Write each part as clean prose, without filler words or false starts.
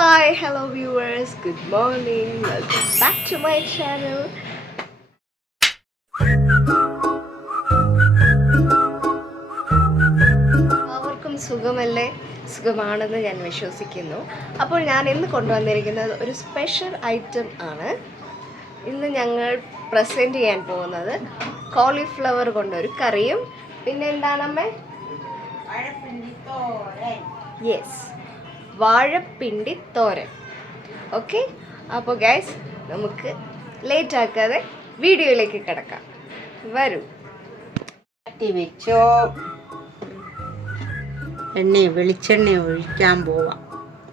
Hi, hello viewers, good morning, welcome back to my channel. എല്ലാവർക്കും സുഖമല്ലേ? സുഖമാണെന്ന് ഞാൻ വിശ്വസിക്കുന്നു. അപ്പോൾ ഞാൻ ഇന്ന് കൊണ്ടുവന്നിരിക്കുന്നത് ഒരു സ്പെഷ്യൽ ഐറ്റം ആണ്. ഇന്ന് ഞങ്ങൾ പ്രസൻറ്റ് ചെയ്യാൻ പോകുന്നത് കോളിഫ്ലവർ കൊണ്ടൊരു കറിയും പിന്നെ എന്താണമ്മേ? യെസ്, വാഴപ്പിണ്ടി തോരൻ. ഓക്കെ, അപ്പോൾ ഗൈസ് നമുക്ക് ലേറ്റ് ആക്കാതെ വീഡിയോയിലേക്ക് കിടക്കാം. വരൂ. വെച്ചോ, വെളിച്ചെണ്ണ ഒഴിക്കാൻ പോവാം.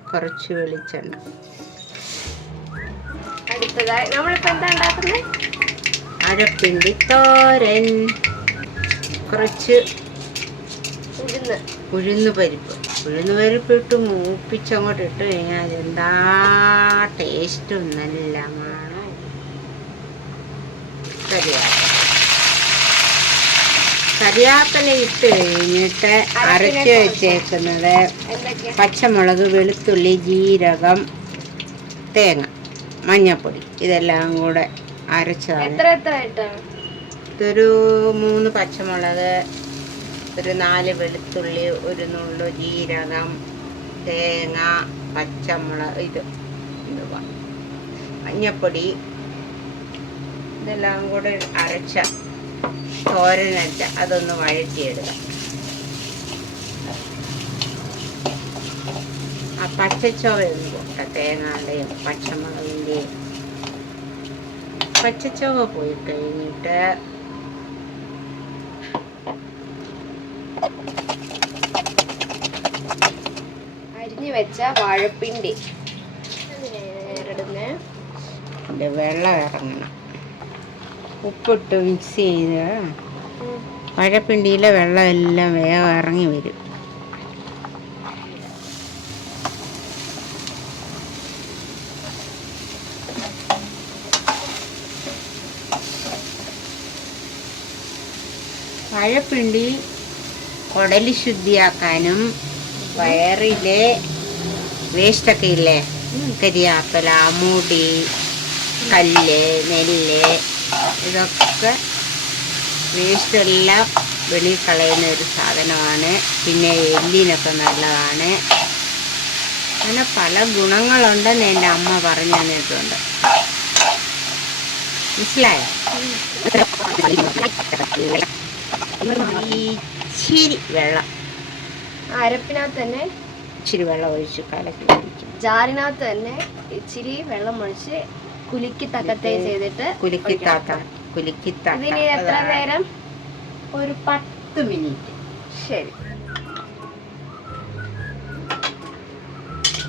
കുറച്ച് വെളിച്ചെണ്ണ. അടുത്തതായി നമ്മളിപ്പോൾ എന്താ ഉണ്ടാക്കുന്നത്? വാഴപ്പിണ്ടി തോരൻ. കുറച്ച് ഉഴുന്ന് പരിപ്പ് ഇട്ട് മൂപ്പിച്ചങ്ങോട്ട് ഇട്ട് കഴിഞ്ഞാൽ അതെന്താ ടേസ്റ്റ് നല്ല മണം. കറിവേപ്പില ഇട്ട് കഴിഞ്ഞിട്ട് അരച്ച് വെച്ചേക്കുന്നത് പച്ചമുളക്, വെളുത്തുള്ളി, ജീരകം, തേങ്ങ, മഞ്ഞപ്പൊടി ഇതെല്ലാം കൂടെ അരച്ചതാണ്. ഇതൊരു 3 പച്ചമുളക്, ഒരു 4 വെളുത്തുള്ളി, ഒരു നുള്ളു ജീരകം, തേങ്ങ, പച്ചമുളക്, മഞ്ഞപ്പൊടി ഇതെല്ലാം കൂടെ അരച്ച തോരനരച്ച അതൊന്ന് വഴറ്റിയെടുക്കാം. ആ പച്ചച്ചോവയൊന്ന് കൊട്ട, തേങ്ങയുടെയും പച്ചമുളകിൻ്റെയും പച്ചച്ചോവ പോയി കഴിഞ്ഞിട്ട് അരിഞ്ഞു വെച്ച വാഴപ്പിണ്ടി വെള്ളം ഇറങ്ങണം. ഉപ്പിട്ട് മിക്സ് ചെയ്ത് വാഴപ്പിണ്ടിയിലെ വെള്ളം എല്ലാം വേഗം ഇറങ്ങി വരും. വാഴപ്പിണ്ടി കുടല് ശുദ്ധിയാക്കാനും വയറിലെ വേസ്റ്റൊക്കെ ഇല്ലേ, കരിയാപ്പല, മുടി, കല്ല്, നെല്ല്, ഇതൊക്കെ വേസ്റ്റെല്ലാം വെളിയിൽ കളയുന്ന ഒരു സാധനമാണ്. പിന്നെ എല്ലിനൊക്കെ നല്ലതാണ്. അങ്ങനെ പല ഗുണങ്ങളുണ്ടെന്ന് എൻ്റെ അമ്മ പറഞ്ഞു തന്നിട്ടുണ്ട്. മനസ്സിലായോ? ഇച്ചിരി വെള്ളം അരപ്പിനകത്ത് തന്നെ ഇച്ചിരി വെള്ളം ഒഴിച്ച് കലക്കി ഒഴിക്കും. ജാറിനകത്ത് തന്നെ ഇച്ചിരി വെള്ളം ഒഴിച്ച് കുലുക്കി തക്കത്തേ ചെയ്തിട്ട് ഇതിന് എത്ര നേരം? ഒരു 10 മിനിറ്റ്. ശരി.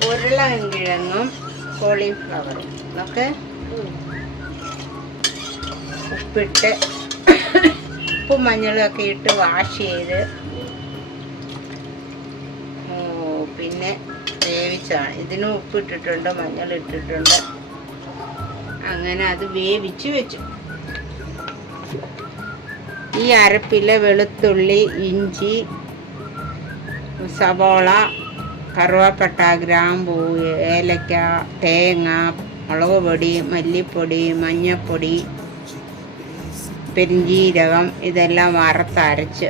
ഉരുളക്കിഴങ്ങും കോളിഫ്ലവറും ഒക്കെ ഉപ്പിട്ട് ഉപ്പും മഞ്ഞളും ഒക്കെ ഇട്ട് വാഷ് ചെയ്ത് പിന്നെ വേവിച്ചാണ്. ഇതിനും ഉപ്പിട്ടിട്ടുണ്ട്, മഞ്ഞൾ ഇട്ടിട്ടുണ്ട്. അങ്ങനെ അത് വേവിച്ച് വെച്ചു. ഈ അരപ്പിലെ വെളുത്തുള്ളി, ഇഞ്ചി, സവോള, കറുവപ്പട്ട, ഗ്രാമ്പൂ, ഏലക്ക, തേങ്ങ, മുളക് പൊടി, മല്ലിപ്പൊടി, മഞ്ഞൾപ്പൊടി, പെരിഞ്ജീരകം ഇതെല്ലാം വറുത്തരച്ച്,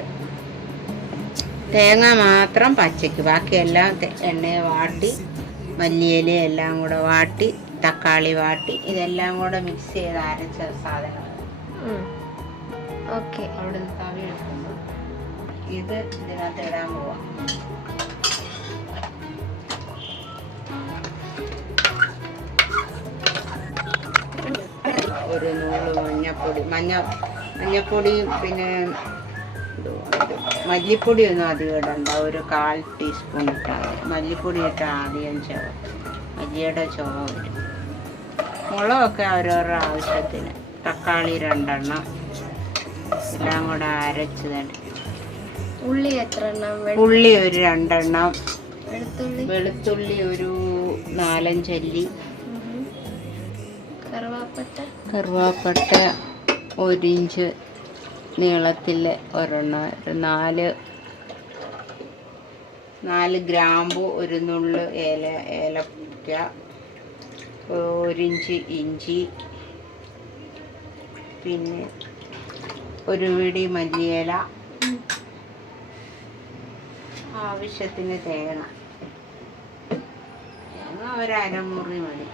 തേങ്ങ മാത്രം പച്ചയ്ക്ക്, ബാക്കിയെല്ലാം എണ്ണയെ വാട്ടി, മല്ലിയില എല്ലാം കൂടെ വാട്ടി, തക്കാളി വാട്ടി, ഇതെല്ലാം കൂടെ മിക്സ് ചെയ്ത് അരച്ച സാധനം. ഓക്കെ, അവിടെ തവി എടുക്കുന്നു. ഇത് ഇതിനകത്ത് ഇടാൻ പോവാം. ഒരു നൂറ് മഞ്ഞപ്പൊടി പിന്നെ മല്ലിപ്പൊടി ഒന്നും അധികം ഇടണ്ട. ഒരു 1/4 ടീസ്പൂൺ ഇട്ടാൽ മതി. മല്ലിപ്പൊടി ഇട്ടാൽ ആദ്യം മല്ലിയുടെ ചുവ വരും. മുളകൊക്കെ ഓരോരോ ആവശ്യത്തിന്. തക്കാളി 2 എണ്ണം എല്ലാം കൂടെ അരച്ച് തന്നെ. ഉള്ളി എത്ര എണ്ണം? ഉള്ളി ഒരു 2 എണ്ണം. വെളുത്തുള്ളി ഒരു 4-5 അല്ലി. കറുവാപ്പട്ട 1 ഇഞ്ച് നീളത്തിൽ ഒരെണ്ണം. 4 4 ഗ്രാമ്പു, ഒരു നുള്ള് ഏലക്ക, 1 ഇഞ്ച് ഇഞ്ചി, പിന്നെ ഒരു പിടി മല്ലിയില, ആവശ്യത്തിന് തേങ്ങ ഒരു അരമുറി മതി.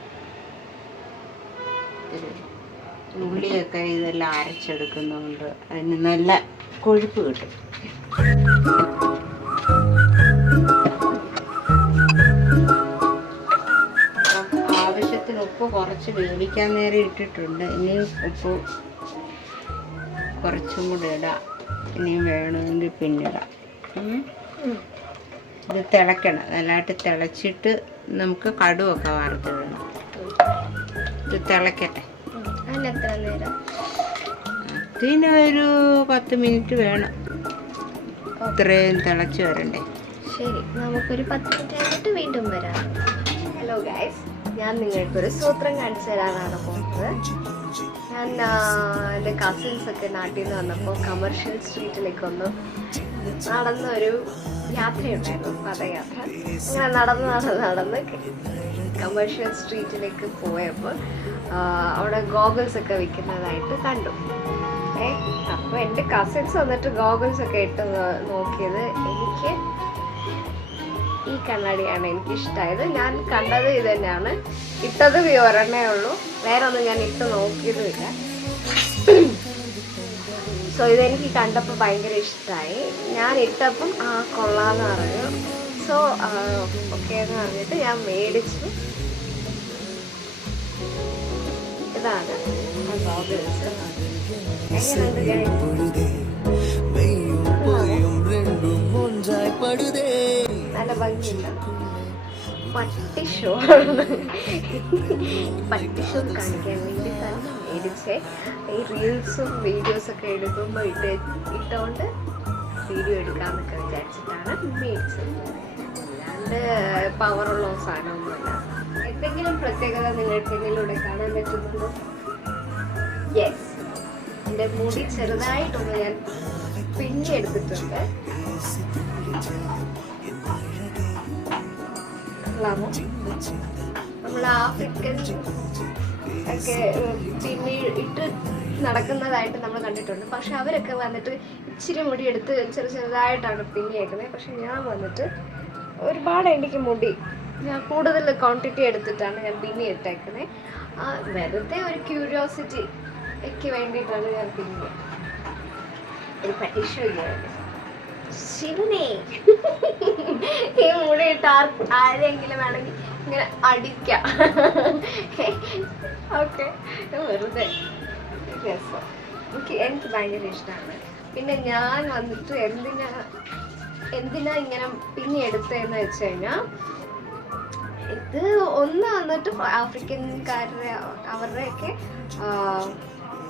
ഉള്ളിയൊക്കെ ഇതെല്ലാം അരച്ചെടുക്കുന്നതുകൊണ്ട് അതിന് നല്ല കൊഴുപ്പ് കിട്ടും. ആവശ്യത്തിന് ഉപ്പ് കുറച്ച് വേവിക്കാൻ നേരം ഇട്ടിട്ടുണ്ട്. ഇനി ഉപ്പ് കുറച്ചും കൂടെ ഇടാം. ഇനിയും വേണമെങ്കിൽ പിന്നിടാം. ഇത് തിളയ്ക്കണം. നല്ലതായിട്ട് തിളച്ചിട്ട് നമുക്ക് കടുവൊക്കെ വറുത്തിടണം. ഇത് തിളയ്ക്കട്ടെ. ഇതിനൊരു 10 മിനിറ്റ് വേണം. ഇത്രയും തിളച്ച് വരണ്ടേ. ശരി, നമുക്കൊരു 10 മിനിറ്റ് കഴിഞ്ഞിട്ട് വീണ്ടും വരാം. ഹലോ ഗൈസ്, ഞാൻ നിങ്ങൾക്കൊരു സൂത്രം കാണിച്ചു തരാനാണ് പോകുന്നത്. ഞാൻ എൻ്റെ കസിൻസൊക്കെ നാട്ടിൽ നിന്ന് വന്നപ്പോൾ കമേർഷ്യൽ സ്ട്രീറ്റിലേക്ക് ഒന്ന് നടന്നൊരു യാത്രയുണ്ടായിരുന്നു, പദയാത്ര. അങ്ങനെ നടന്ന് കമേർഷ്യൽ സ്ട്രീറ്റിലേക്ക് പോയപ്പോൾ അവിടെ ഗോഗിൾസ് ഒക്കെ വിൽക്കുന്നതായിട്ട് കണ്ടു. അപ്പോൾ എൻ്റെ കസിൻസ് വന്നിട്ട് ഗോഗിൾസ് ഒക്കെ ഇട്ട് നോക്കിയത് എനിക്ക് ഈ കണ്ണാടിയാണ് എനിക്കിഷ്ടമായത്. ഞാൻ കണ്ടത് ഇത് തന്നെയാണ്. ഇട്ടത് ഒരെണ്ണേ ഉള്ളൂ, വേറെ ഒന്നും ഞാൻ ഇട്ട് നോക്കിയതുമില്ല. സോ ഇതെനിക്ക് കണ്ടപ്പോൾ ഭയങ്കര ഇഷ്ടമായി. ഞാൻ ഇട്ടപ്പം കൊള്ളാമെന്ന് പറഞ്ഞു. സോ ഓക്കെ എന്ന് പറഞ്ഞിട്ട് ഞാൻ മേടിച്ചു. ഇതാണ് ഗോഗിൾസ്. നല്ല ഭംഗിയില്ല. പട്ടിഷോ കാണിക്കാൻ വേണ്ടി തന്നെ മേടിച്ചേ. ഈ റീൽസും വീഡിയോസൊക്കെ എടുക്കുമ്പോൾ ഇട്ടുകൊണ്ട് വീഡിയോ എടുക്കാമെന്നൊക്കെ വിചാരിച്ചിട്ടാണ് മേടിച്ചത്. അല്ലാണ്ട് പവറുള്ള സാധനമൊന്നുമല്ല. എന്തെങ്കിലും പ്രത്യേകത നിങ്ങൾക്ക് ഇതിലൂടെ കാണാൻ പറ്റുന്നുണ്ടോ? യെസ്, എൻ്റെ മുടി ചെറുതായിട്ടൊന്ന് ഞാൻ പിന്നെടുത്തിട്ടുണ്ട്. നമ്മൾ ആഫ്രിക്കൻ ഒക്കെ പിന്നെ ഇട്ട് നടക്കുന്നതായിട്ട് നമ്മൾ കണ്ടിട്ടുണ്ട്. പക്ഷെ അവരൊക്കെ വന്നിട്ട് ഇച്ചിരി മുടി എടുത്ത് ചെറുതായിട്ടാണ് പിന്നിയേക്കുന്നത്. പക്ഷെ ഞാൻ വന്നിട്ട് ഒരുപാട് എനിക്ക് മുടി, ഞാൻ കൂടുതൽ ക്വാണ്ടിറ്റി എടുത്തിട്ടാണ് ഞാൻ പിന്നെ ഇട്ടേക്കുന്നത്. വെറുതെ ഒരു ക്യൂരിയോസിറ്റിക്ക് വേണ്ടിയിട്ടാണ് ഞാൻ പിന്നെ ഒരു പരീക്ഷ ശിവനെ ഈ മുടിയിട്ട് ആരെങ്കിലും വേണമെങ്കിൽ ഇങ്ങനെ അടിക്കാം. ഓക്കെ, വെറുതെ രസം. എനിക്ക് ഭയങ്കര ഇഷ്ടമാണ്. പിന്നെ ഞാൻ വന്നിട്ട് എന്തിനാ ഇങ്ങനെ പിന്നെ എടുത്തതെന്ന് വെച്ച് കഴിഞ്ഞാൽ, ഇത് ഒന്ന് വന്നിട്ട് ആഫ്രിക്കൻകാരുടെ അവരുടെയൊക്കെ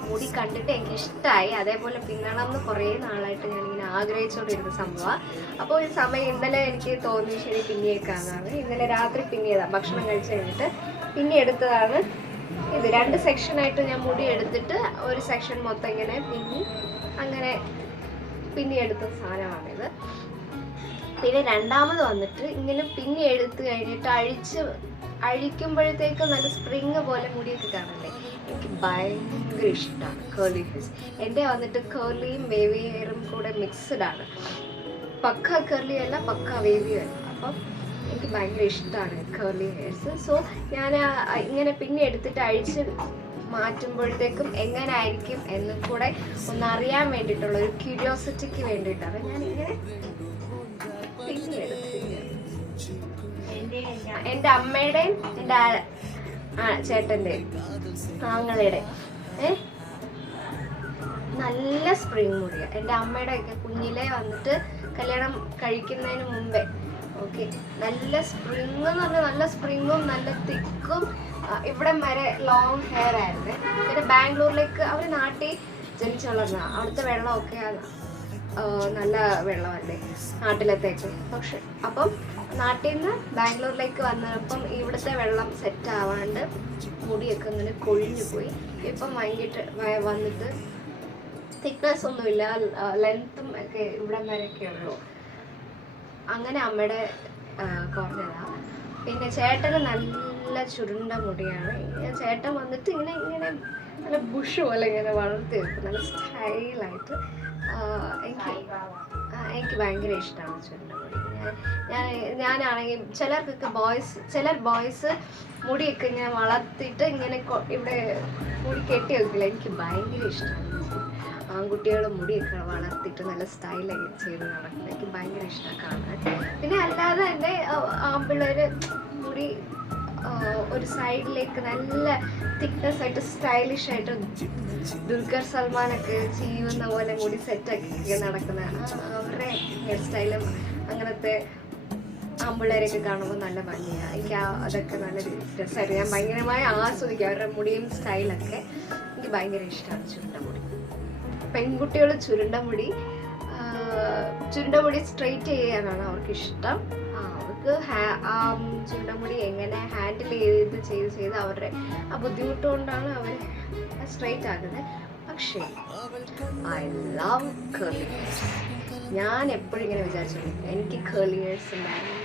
മുടി കണ്ടിട്ട് എനിക്ക് ഇഷ്ടമായി. അതേപോലെ പിന്നണം എന്ന് കുറേ നാളായിട്ട് ഞാനിങ്ങനെ ആഗ്രഹിച്ചുകൊണ്ടിരുന്ന സംഭവമാണ്. അപ്പോൾ ഈ സമയം ഇന്നലെ എനിക്ക് തോന്നി ശരി പിന്നിയേക്കാന്നാണ്. ഇന്നലെ രാത്രി പിന്നിയതാണ്, ഭക്ഷണം കഴിച്ച് കഴിഞ്ഞിട്ട് പിന്നെ എടുത്തതാണ്. ഇത് 2 സെക്ഷനായിട്ട് ഞാൻ മുടി എടുത്തിട്ട് ഒരു സെക്ഷൻ മൊത്തം ഇങ്ങനെ അങ്ങനെ പിന്നെ എടുത്ത സാധനമാണിത്. പിന്നെ രണ്ടാമത് വന്നിട്ട് ഇങ്ങനെ പിന്നെ എടുത്ത് കഴിഞ്ഞിട്ട് അഴിക്കുമ്പോഴത്തേക്ക് നല്ല സ്പ്രിങ് പോലെ മുടിയൊക്കെ കാണല്ലേ, എനിക്ക് ഭയങ്കര ഇഷ്ടമാണ് കേർലി ഹെയർസ്. എൻ്റെ വന്നിട്ട് കേർലിയും വേവി ഹെയറും കൂടെ മിക്സ്ഡ് ആണ്. പക്ക കേർലി അല്ല, പക്ക വേവിയും അല്ല. അപ്പം എനിക്ക് ഭയങ്കര ഇഷ്ടമാണ് കേർലി ഹെയർസ്. സോ ഞാൻ ഇങ്ങനെ പിന്നെ എടുത്തിട്ട് അഴിച്ച് മാറ്റുമ്പോഴത്തേക്കും എങ്ങനെ ആയിരിക്കും എന്നും കൂടെ ഒന്നറിയാൻ വേണ്ടിയിട്ടുള്ള ഒരു ക്യൂരിയോസിറ്റിക്ക് വേണ്ടിയിട്ടാണ് ഞാനിങ്ങനെ പിന്നെ എടുത്തിരിക്കുന്നത്. എൻ്റെ അമ്മയുടെയും എൻ്റെ ചേട്ടൻ്റെയും ആങ്ങളുടെ നല്ല സ്പ്രിങ് മുടിയാണ്. എൻ്റെ അമ്മയുടെ ഒക്കെ കുഞ്ഞിലെ വന്നിട്ട് കല്യാണം കഴിക്കുന്നതിന് മുമ്പേ ഓക്കെ നല്ല സ്പ്രിങ് എന്ന് പറഞ്ഞാൽ നല്ല സ്പ്രിങ്ങും നല്ല തിക്കും ഇവിടെ വരെ ലോങ് ഹെയർ ആയിരുന്നു. പിന്നെ ബാംഗ്ലൂരിലേക്ക് അവർ നാട്ടിൽ ജനിച്ചു വളർന്നതാണ്. അവിടുത്തെ വെള്ളമൊക്കെ നല്ല വെള്ളമല്ലേ നാട്ടിലത്തേക്ക്. പക്ഷെ അപ്പം നാട്ടിൽ നിന്ന് ബാംഗ്ലൂരിലേക്ക് വന്നപ്പം ഇവിടുത്തെ വെള്ളം സെറ്റ് ആവാണ്ട് മുടിയൊക്കെ ഇങ്ങനെ കൊഴിഞ്ഞു പോയി. ഇപ്പം വന്നിട്ട് തിക്നെസ് ഒന്നുമില്ല, ലെങ്ത്തും ഒക്കെ ഇവിടെ വരെയൊക്കെ ഉള്ളൂ. അങ്ങനെ അമ്മയുടെ കുറഞ്ഞതാണ്. പിന്നെ ചേട്ടന് നല്ല ചുരുണ്ട മുടിയാണ്. ചേട്ടൻ വന്നിട്ട് ഇങ്ങനെ ഇങ്ങനെ നല്ല ബുഷ് പോലെ ഇങ്ങനെ വളർത്തി വെക്കും, നല്ല സ്റ്റൈലായിട്ട്. എനിക്ക് ഭയങ്കര ഇഷ്ടമാണ് ചുരുണ്ട മുടി. ഞാനാണെങ്കിൽ ചിലർ ബോയ്സ് മുടിയൊക്കെ ഇങ്ങനെ വളർത്തിയിട്ട് ഇങ്ങനെ ഇവിടെ മുടി കെട്ടി വെക്കില്ല. എനിക്ക് ഭയങ്കര ഇഷ്ടമാണ്. ആൺകുട്ടികൾ മുടിയൊക്കെ വളർത്തിയിട്ട് നല്ല സ്റ്റൈലൊക്കെ ചെയ്ത് നടക്കുന്നത് എനിക്ക് ഭയങ്കര ഇഷ്ടമാണ് കാണാൻ. പിന്നെ അല്ലാതെ തന്നെ ആൺപിള്ളേർ മുടി ഒരു സൈഡിലേക്ക് നല്ല തിക്നെസ് ആയിട്ട് സ്റ്റൈലിഷ് ആയിട്ട് ദുൽഖർ സൽമാനൊക്കെ ചെയ്യുന്ന പോലെ മുടി സെറ്റാക്കി നടക്കുന്ന അവരുടെ ഹെയർ സ്റ്റൈലും അങ്ങനത്തെ ആൺപിള്ളേരെയൊക്കെ കാണുമ്പോൾ നല്ല ഭംഗിയാണ്. എനിക്ക് അതൊക്കെ നല്ല രസമായിട്ട് ഞാൻ ഭയങ്കരമായി ആസ്വദിക്കും. അവരുടെ മുടിയും സ്റ്റൈലൊക്കെ എനിക്ക് ഭയങ്കര ഇഷ്ടമാണ്. ചുരുണ്ട മുടി പെൺകുട്ടികൾ ചുരുണ്ട മുടി സ്ട്രെയിറ്റ് ചെയ്യാനാണ് അവർക്ക് ഇഷ്ടം. അവർക്ക് ചുരുണ്ട മുടി എങ്ങനെ ഹാൻഡിൽ ചെയ്ത് അവരുടെ ആ ബുദ്ധിമുട്ട് കൊണ്ടാണ് അവർ സ്ട്രെയിറ്റ് ആകുന്നത്. പക്ഷേ ഐ ലവ് കേർലി ഹെയർസ്. ഞാൻ എപ്പോഴും ഇങ്ങനെ വിചാരിച്ചിട്ടുണ്ട് എനിക്ക് കേർലി ഹെയർസ് ഉണ്ടായിരുന്നു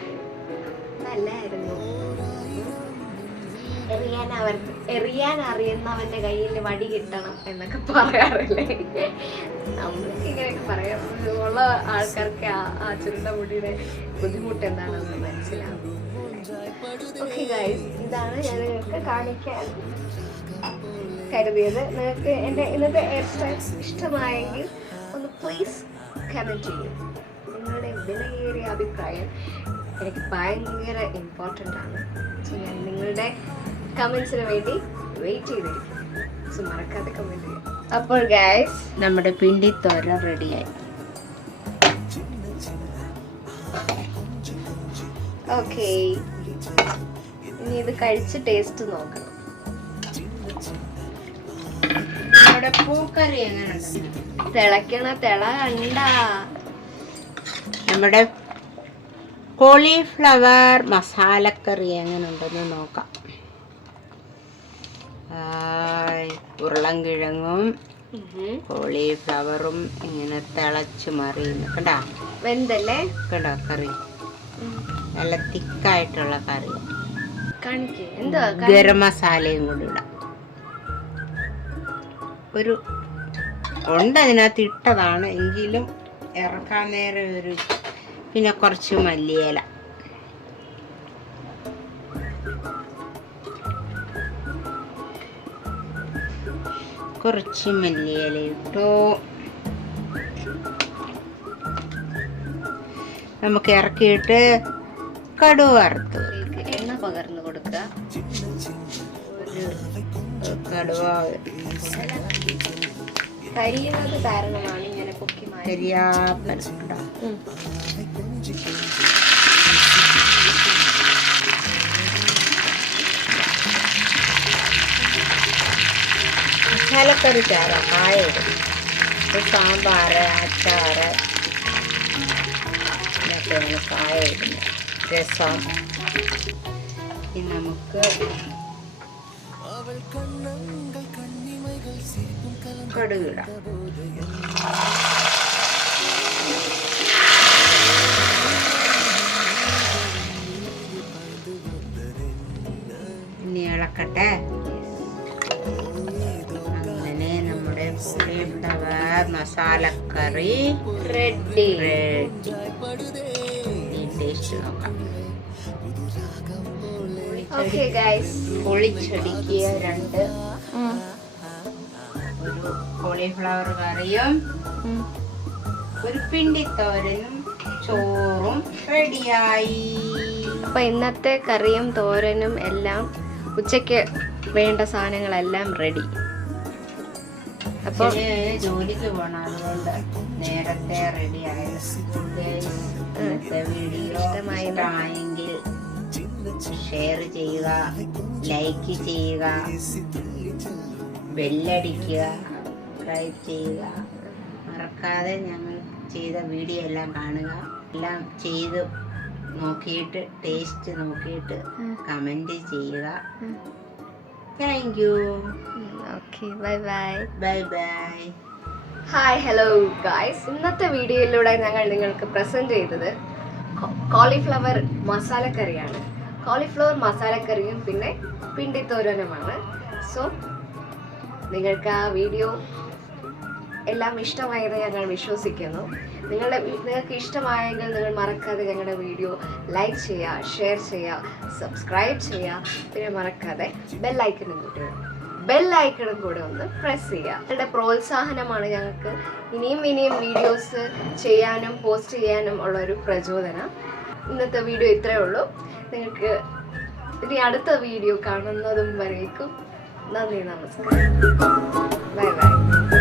നല്ലായിരുന്നു. എറിയാൻ അറിയുന്നവന്റെ കയ്യിൽ വടി കിട്ടണം എന്നൊക്കെ പറയാറില്ലേ? നമ്മൾക്ക് ഇങ്ങനെയൊക്കെ പറയാം. ഉള്ള ആൾക്കാർക്ക് ആ ചുരുണ്ട മുടിയുടെ ബുദ്ധിമുട്ട് എന്താണെന്ന് മനസ്സിലാവും. ഓക്കെ ഗൈസ്, ഇതാണ് ഞാൻ നിങ്ങൾക്ക് കാണിക്കാൻ കരുതിയത്. നിങ്ങൾക്ക് എൻ്റെ ഇന്നത്തെ ഹെയർ സ്റ്റൈൽ ഇഷ്ടമായെങ്കിൽ ഒന്ന് പ്ലീസ് കമൻറ്റ് ചെയ്യും. നിങ്ങളുടെ വിലയേറിയ അഭിപ്രായം എനിക്ക് ഭയങ്കര ഇമ്പോർട്ടൻ്റ് ആണ്. സോ ഞാൻ നിങ്ങളുടെ കമൻസിന് വേണ്ടി വെയിറ്റ് ചെയ്തിരിക്കും. സോ മറക്കാതെ കമൻറ്റ് ചെയ്യാം. അപ്പോൾ ഗൈസ്, നമ്മുടെ പിണ്ടിത്തോര റെഡിയായി. ഓക്കെ, ഇനി ഇത് കഴിച്ച് ടേസ്റ്റ് നോക്കണം. നമ്മുടെ പൂക്കറി എങ്ങനെയുണ്ട്? തിളക്കണ തിള കണ്ട. നമ്മുടെ കോളിഫ്ലവർ മസാലക്കറി എങ്ങനെയുണ്ടെന്ന് നോക്കാം. ഉരുളൻകിഴങ്ങും കോളിഫ്ലവറും ഇങ്ങനെ തിളച്ച് മറിയുന്നു. കണ്ടാ വെന്തല്ലേ? കണ്ടോ കറി? നല്ല തിക്കായിട്ടുള്ള കറി. ഗരം മസാലയും കൂടി ഇടാം. ഒരു അതിനകത്ത് ഇട്ടതാണ് എങ്കിലും ഇറക്കാൻ നേരം ഒരു പിന്നെ കുറച്ച് മല്ലിയില. കുറച്ച് മല്ലിയില ഇട്ടു. നമുക്ക് ഇറക്കിയിട്ട് കടുക് വറുത്ത് എണ്ണ പകർന്നു കൊടുക്കുക. കടുവ കരിയുന്നത് കാരണമാണ് ഇങ്ങനെ പൊക്കി കരിയാപ്പൻ. മസാലക്കറി ചാറ കായ ഇടും. സാമ്പാർ, അച്ചാറ് ഇതൊക്കെയാണ് കായ ഇടുന്നത്. രസം. ഇനി നമുക്ക് കടുകിടാം. ഇനി ഇളക്കട്ടെ. അങ്ങനെ നമ്മുടെ കോളിഫ്ലവർ മസാലക്കറി റെഡി. ടേസ്റ്റ് നോക്കാം. ഓക്കെ ഗൈസ്, പൊളിച്ചടിക്കിയ രണ്ട് ഒരു കോളിഫ്ലവർ കറിയും ഒരു പിണ്ടിത്തോരനും ചോറും റെഡിയായി. അപ്പൊ ഇന്നത്തെ കറിയും തോരനും എല്ലാം ഉച്ചയ്ക്ക് വേണ്ട സാധനങ്ങളെല്ലാം റെഡി. അപ്പോൾ ജോലിക്ക് പോകണം, അതുകൊണ്ട് നേരത്തെ റെഡിയായി. വീഡിയോ ഇഷ്ടമായെങ്കിൽ ഷെയർ ചെയ്യുക, ലൈക്ക് ചെയ്യുക, ബെല്ലടിക്കുക, സബ്സ്ക്രൈബ് ചെയ്യുക. മറക്കാതെ ഞങ്ങൾ ചെയ്ത വീഡിയോ എല്ലാം കാണുക. എല്ലാം ചെയ്ത് നോക്കിയിട്ട് ടേസ്റ്റ് നോക്കിയിട്ട് കമൻറ്റ് ചെയ്യുക. Thank you. Okay, bye bye. Bye bye. Hi, hello guys. ഇന്നത്തെ വീഡിയോയിലൂടെ ഞങ്ങൾ നിങ്ങൾക്ക് പ്രസൻറ്റ് ചെയ്തത് കോളിഫ്ലവർ മസാലക്കറിയാണ്. കോളിഫ്ലവർ മസാലക്കറിയും പിന്നെ പിണ്ടിത്തോരനുമാണ്. സോ നിങ്ങൾക്ക് ആ വീഡിയോ എല്ലാം ഇഷ്ടമായെന്ന് ഞങ്ങൾ വിശ്വസിക്കുന്നു. നിങ്ങൾക്ക് ഇഷ്ടമായെങ്കിൽ നിങ്ങൾ മറക്കാതെ ഞങ്ങളുടെ വീഡിയോ ലൈക്ക് ചെയ്യുക, ഷെയർ ചെയ്യുക, സബ്സ്ക്രൈബ് ചെയ്യുക. പിന്നെ മറക്കാതെ ബെല്ലൈക്കണും കൂടെ ഒന്ന് പ്രസ് ചെയ്യുക. നിങ്ങളുടെ പ്രോത്സാഹനമാണ് ഞങ്ങൾക്ക് ഇനിയും വീഡിയോസ് ചെയ്യാനും പോസ്റ്റ് ചെയ്യാനും ഉള്ളൊരു പ്രചോദനം. ഇന്നത്തെ വീഡിയോ ഇത്രയേ ഉള്ളൂ. നിങ്ങൾക്ക് ഇനി അടുത്ത വീഡിയോ കാണുന്നതും വരേക്കും നന്ദി, നമസ്കാരം, ബൈ ബൈ.